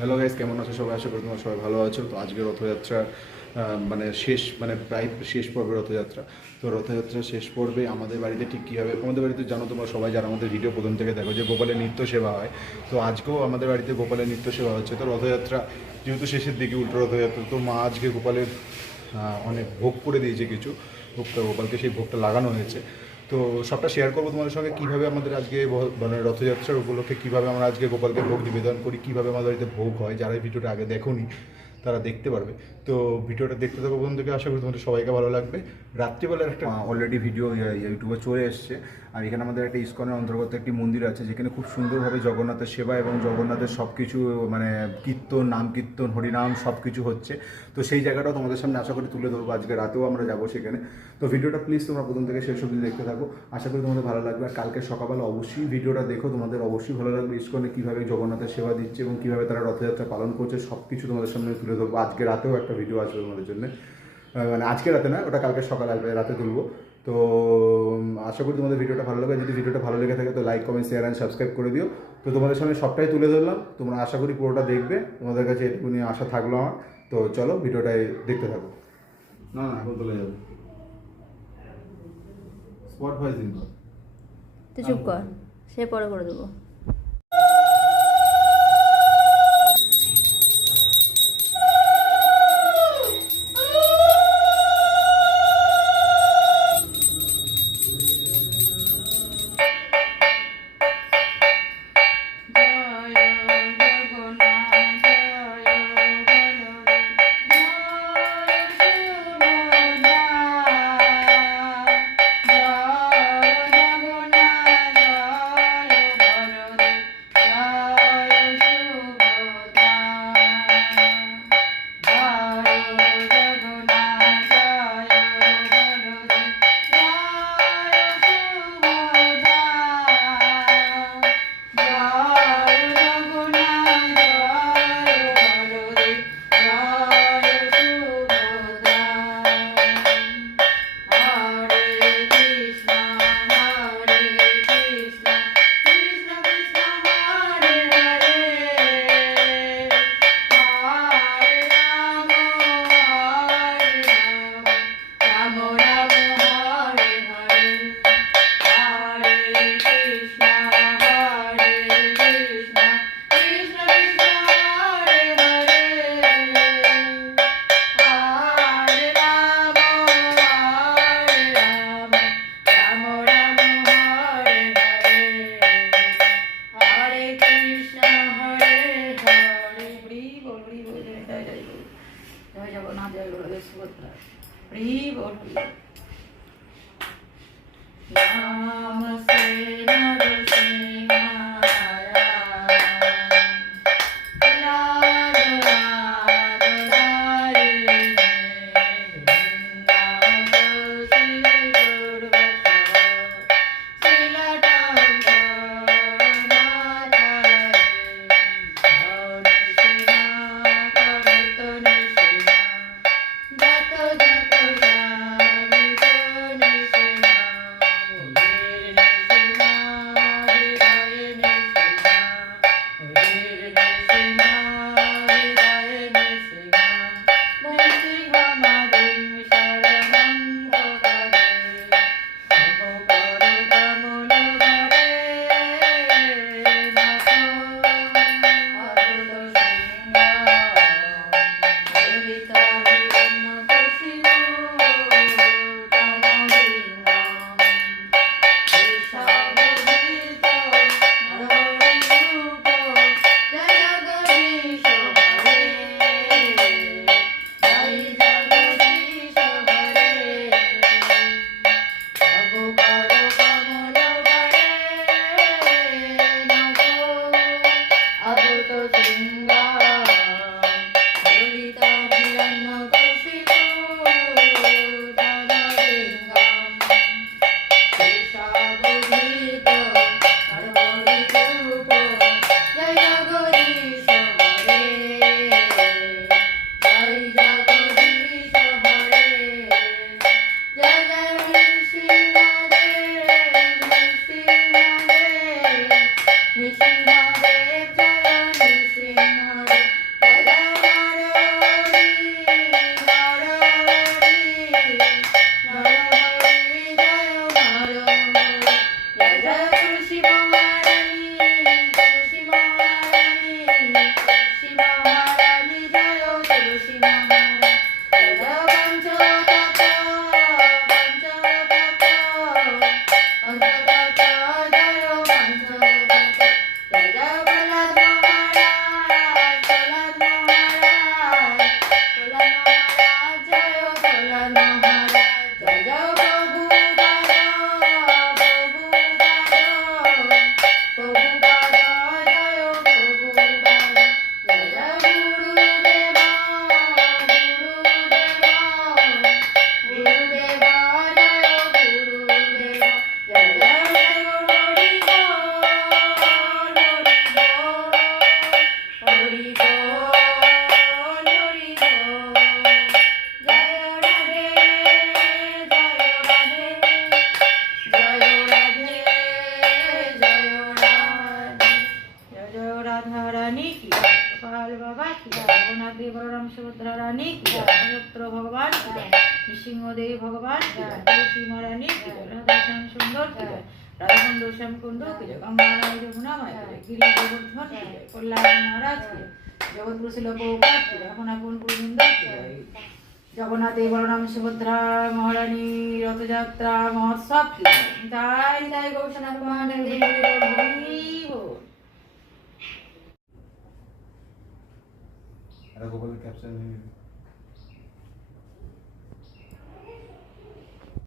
Hello guys কেমন আছো সবাই? আশা করি তোমরা সবাই ভালো আছো। তো আজকে রথযাত্রার আহ, মানে শেষ মানে প্রায় শেষ পর্বে রথযাত্রা। তো রথযাত্রা শেষ পর্বে আমাদের বাড়িতে ঠিক কী হবে? আমাদের বাড়িতে জানো তোমরা সবাই যারা আমাদের ভিডিও প্রথম থেকে দেখো যে গোপালের নৃত্য সেবা হয়। তো আজকেও আমাদের বাড়িতে গোপালের নৃত্য সেবা হচ্ছে। তো রথযাত্রা যেহেতু শেষের দিকে উল্টো রথযাত্রা তো মা আজকে গোপালের অনেক ভোগ করে দিয়েছে কিছু। ভোগটা গোপালকে সেই ভোগটা লাগানো হয়েছে। তো সবটা শেয়ার করব তোমাদের সঙ্গে, কীভাবে আমাদের আজকে মানে রথযাত্রার উপলক্ষে কীভাবে আমরা আজকে গোপালকে ভোগ নিবেদন করি, কীভাবে আমাদের বাড়িতে ভোগ হয়, যারা এই ভিডিওটা আগে দেখোনি তারা দেখতে পারবে। তো ভিডিওটা দেখতে থাকো প্রথম থেকে আশা করি তোমাদের সবাইকে ভালো লাগবে। রাত্রিবেলার একটা অলরেডি ভিডিও ইউটিউবে চলে এসছে। আর এখানে আমাদের একটা ইস্কনের অন্তর্গত একটি মন্দির আছে, যেখানে খুব সুন্দরভাবে জগন্নাথের সেবা এবং জগন্নাথের সব কিছু মানে কীর্তন, নাম কীর্তন, হরিনাম সব কিছু হচ্ছে। তো সেই জায়গাটাও তোমাদের সামনে আশা করি তুলে ধরবো। আজকে রাতেও আমরা যাব সেখানে। তো ভিডিওটা প্লিজ তোমরা প্রথম থেকে শেষ অবধি দেখতে থাকো। আশা করি তোমাদের ভালো লাগবে। আর কালকে সকালবেলা অবশ্যই ভিডিওটা দেখো। তোমাদের অবশ্যই ভালো লাগবে। ইস্কনে কীভাবে জগন্নাথের সেবা দিচ্ছে এবং কীভাবে তারা রথযাত্রা পালন করছে সব কিছু তোমাদের সামনে তুলে ধরবো। আজকে রাতেও একটা ভিডিও আসবে তোমাদের জন্য। মানে আজকে রাতে না ওটা কালকে সকাল আসবে রাতে তুলবো। তো আশা করি তোমাদের ভিডিওটা ভালো লাগে যদি ভিডিওটা ভালো লেগে থাকে তো like comment share and subscribe করে দিও। তো তোমাদের সামনে সবটাই তুলে ধরলাম। তোমরা আশা করি পুরোটা দেখবে। তোমাদের কাছে এটুকুনি আশা থাকল আমার। তো চলো ভিডিওটাই দেখতে থাকো। না না এখন চলে যাব। স্পট ভয়েস দিন তুই চুপ কর। সে পরে করে দেবো। জয় জগন্নাথ জয় গুরু সুভদ্রা finger. Narayanam রাধা রানী কি গোপাল বাবা কি জগন্নাথ দেব বলরাম সুভদ্রা রানী কি জগত্র ভগবান নৃসিংহদেব ভগবান কি তুলসী মহারানী কি জয় রাধা শ্যাম সুন্দর কি রাধাকুণ্ড শ্যাম কুণ্ড কি জয় গঙ্গা মায় যমুনা মায় কি গিরি গোবর্ধন কি কল্যাণ মহারাজ কি জগৎগুরু শিল প্রভুপাদ কি গোবিন্দ কি বলরাম সুভদ্রা মহারানী রথযাত্রা মহোৎসব रघुबल कैप्शन में